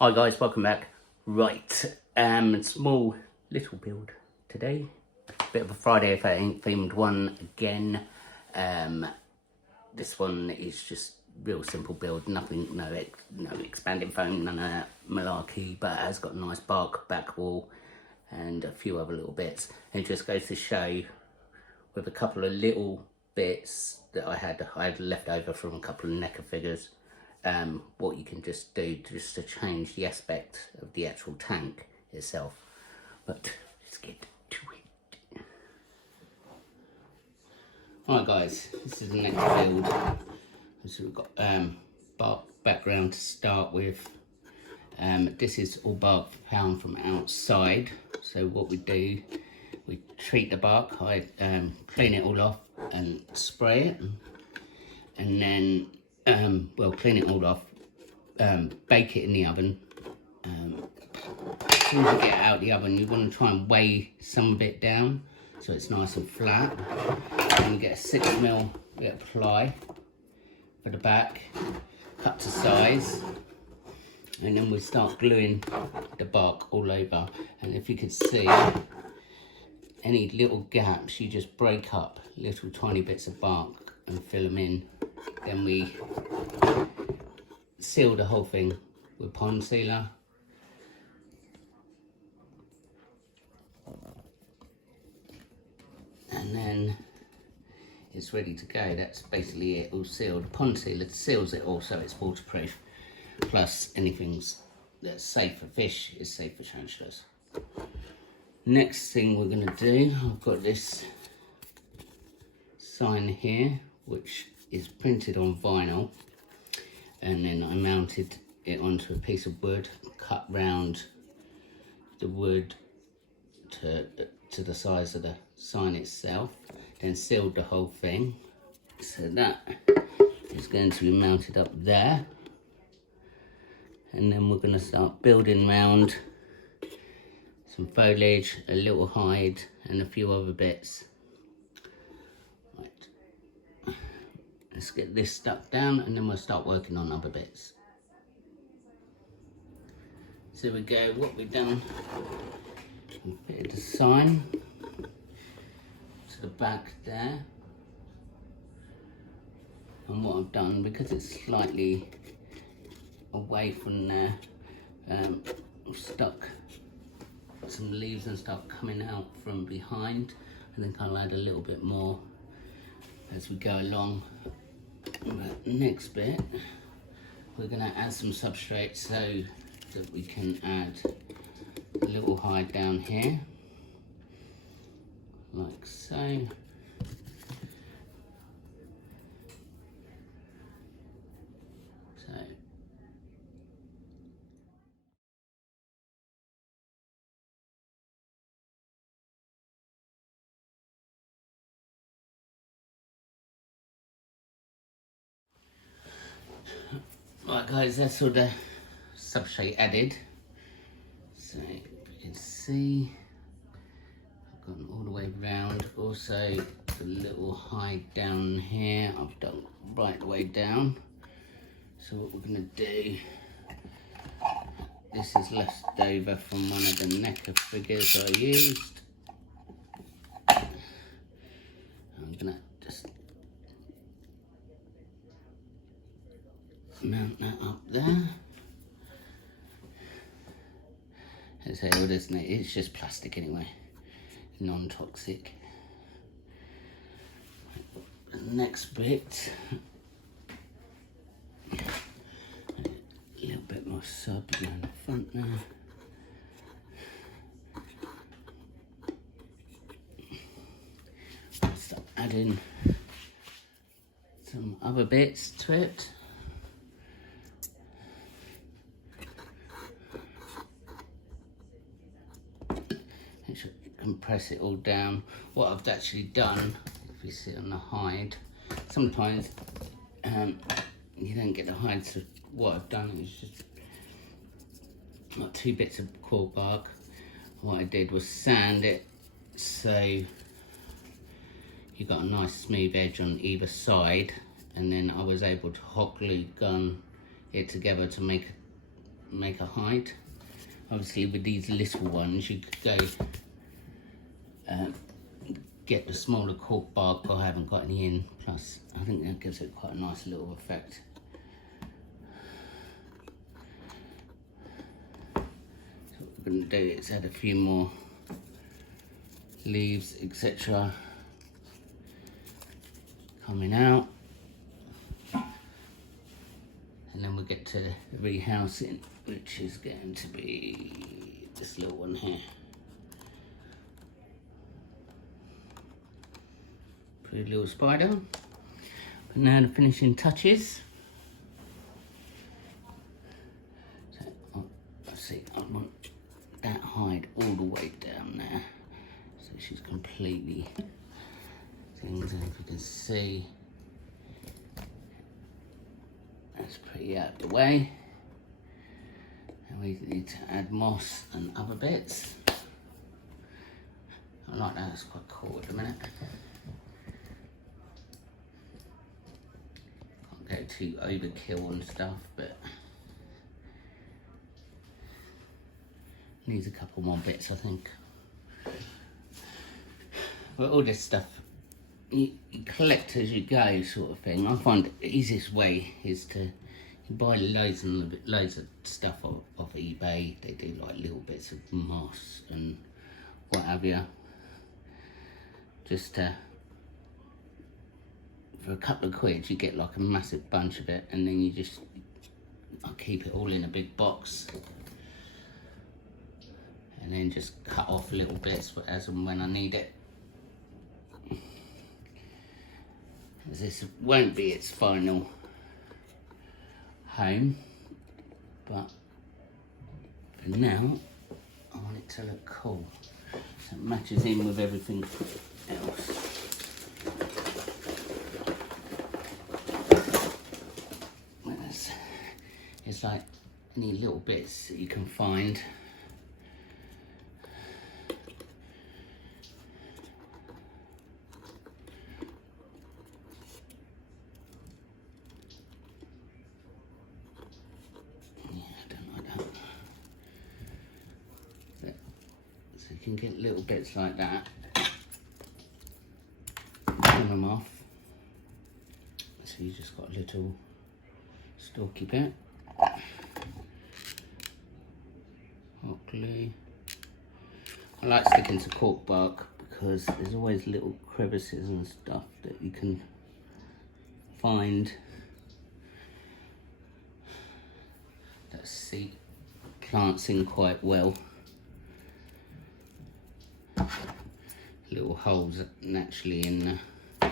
Hi guys, welcome back. Right, small little build today. Bit of a Friday if I ain't themed one again. This one is just real simple build, nothing, no expanding foam, none of that malarkey, but it has got a nice bark back wall and a few other little bits. And it just goes to show with a couple of little bits that I had left over from a couple of NECA figures. What you can just do just to change the aspect of the actual tank itself. But let's get to it. Alright guys, this is the next build. So we've got bark background to start with. This is all bark found from outside. So what we do, we treat the bark, I clean it all off and spray it. And then well, clean it all off, bake it in the oven. As soon as you get it out of the oven, you want to try and weigh some of it down so it's nice and flat. And you get a 6mm bit of ply for the back, cut to size, and then we start gluing the bark all over. And if you can see any little gaps, you just break up little tiny bits of bark and fill them in. Then we seal the whole thing with pond sealer. And then it's ready to go. That's basically it, all sealed. The pond sealer seals it all so it's waterproof. Plus anything that's safe for fish is safe for tarantulas. Next thing we're going to do, I've got this sign here, which is printed on vinyl, and then I mounted it onto a piece of wood, cut round the wood to the size of the sign itself, then sealed the whole thing. So that is going to be mounted up there, and then we're going to start building round some foliage, a little hide and a few other bits. Let's get this stuck down and then we'll start working on other bits. So we go, what we've done, we fitted the sign to the back there. And what I've done, because it's slightly away from there, I've stuck some leaves and stuff coming out from behind, and then I'll add a little bit more as we go along. But next bit, we're going to add some substrate so that we can add a little hide down here, like so. Right guys, that's all the substrate added. So you can see I've gone all the way round. Also the little hide down here I've done right the way down. So what we're going to do, this is left over from one of the NECA figures I used. I'm going to just mount that up there. It's old, isn't it? It's just plastic anyway, non-toxic. Next bit, a little bit more sub around the front there. Start adding some other bits to it. Compress it all down. What I've actually done, if you see on the hide, sometimes you don't get the hide, so what I've done is just got 2 bits of cork bark. What I did was sand it so you got a nice smooth edge on either side, and then I was able to hot glue gun it together to make make a hide. Obviously with these little ones you could go get the smaller cork bark, but I haven't got any in, plus I think that gives it quite a nice little effect. So what we're going to do is add a few more leaves, etc. coming out, and then we get to the rehousing, which is going to be this little one here. Pretty little spider. But now the finishing touches. So let's see, I want that hide all the way down there, so she's completely things, and if you can see, that's pretty out of the way. And we need to add moss and other bits. I like that, it's quite cool at the minute. Can't go too overkill and stuff, but needs a couple more bits, I think. But all this stuff you collect as you go, sort of thing. I find the easiest way is to buy loads and loads of stuff off eBay. They do like little bits of moss and what have you. Just for a couple of quid you get like a massive bunch of it, and then I keep it all in a big box, and then just cut off little bits as and when I need it. This won't be its final home, but for now I want it to look cool, so it matches in with everything else. It's like any little bits that you can find. You can get little bits like that, trim them off, so you just got a little stalky bit, hot glue. I like sticking to cork bark because there's always little crevices and stuff that you can find that seat plants in quite well. Little holes naturally in the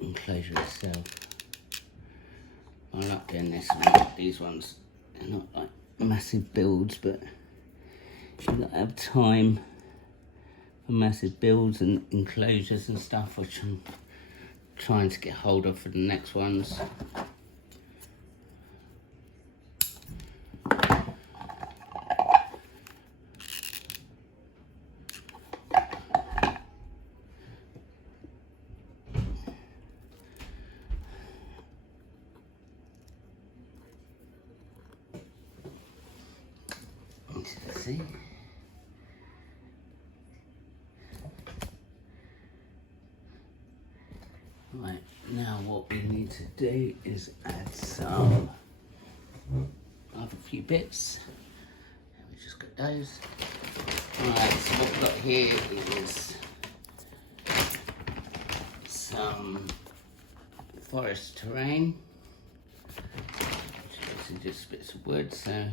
enclosure itself. I like doing this one. These ones, they're not like massive builds, but you've got to have time for massive builds and enclosures and stuff, which I'm trying to get hold of for the next ones. See? Right, now what we need to do is add some other few bits. And we just got those. Alright, so what we've got here is some forest terrain, which is just bits of wood, so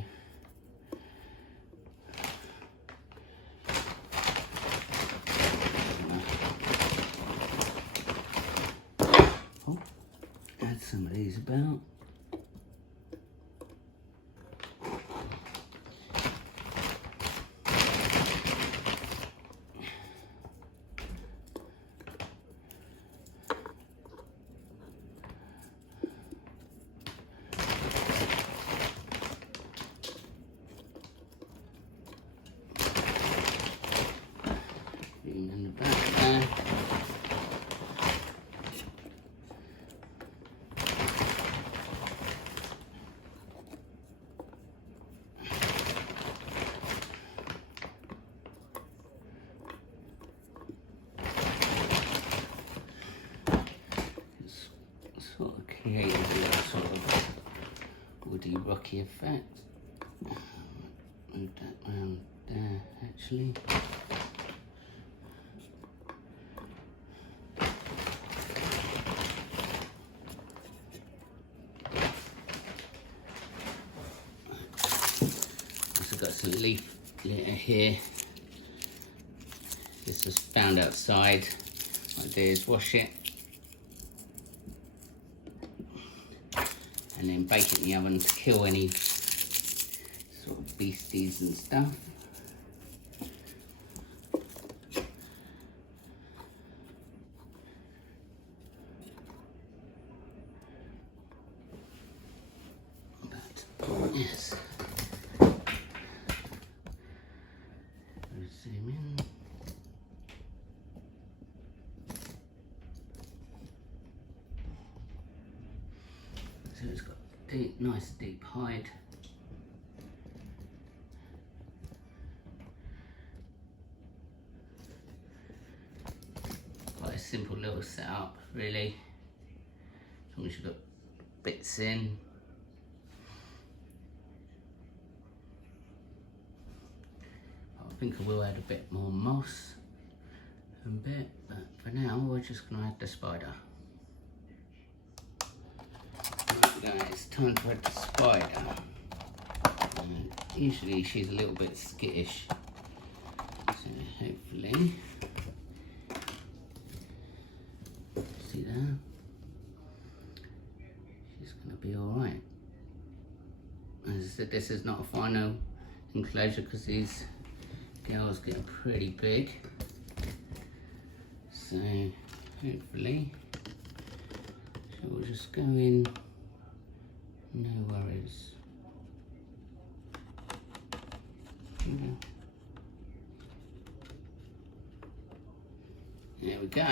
add some of these about. In the back there. created a little sort of woody rocky effect. Move that round there actually. Also got some leaf litter here. This is found outside. What I do is wash it and then bake it in the oven to kill any sort of beasties and stuff. But yes, zoom in. So it's got deep, nice deep hide. Quite a simple little setup, really. As long as you've got bits in. I think I will add a bit more moss and bit, but for now we're just going to add the spider. Right, it's time to add the spider. Usually she's a little bit skittish, so hopefully, see there, she's going to be alright. As I said, this is not a final enclosure because these girls get pretty big, so hopefully she will just go in, no worries. There we go,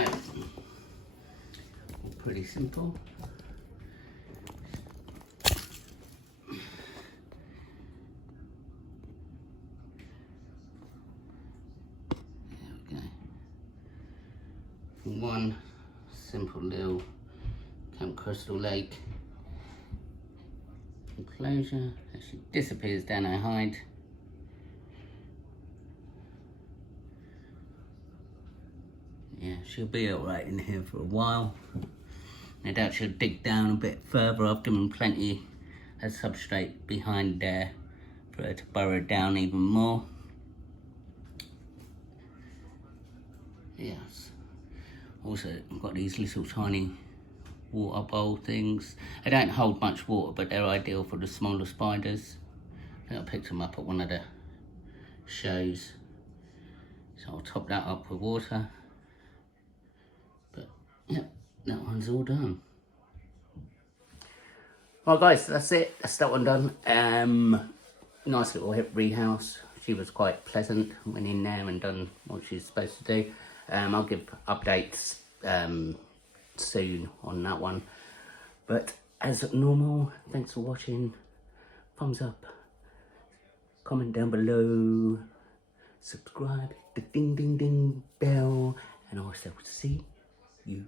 all pretty simple. One simple little Camp Crystal Lake enclosure as she disappears down her hide. Yeah, she'll be alright in here for a while. No doubt she'll dig down a bit further. I've given plenty of substrate behind there for her to burrow down even more. Yes. Also, I've got these little tiny water bowl things. They don't hold much water, but they're ideal for the smaller spiders. I think I picked them up at one of the shows. So I'll top that up with water. But, yep, that one's all done. Right guys, that's it. That's that one done. Nice little Rehouse. She was quite pleasant. Went in there and done what she's supposed to do. I'll give updates soon on that one. But as normal, thanks for watching. Thumbs up, comment down below, subscribe, hit the ding ding ding bell, and I will see you